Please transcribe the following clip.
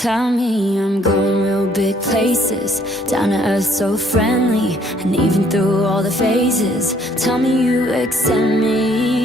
Tell me I'm going real big places, down to earth so friendly, and even through all the phases, tell me you accept me.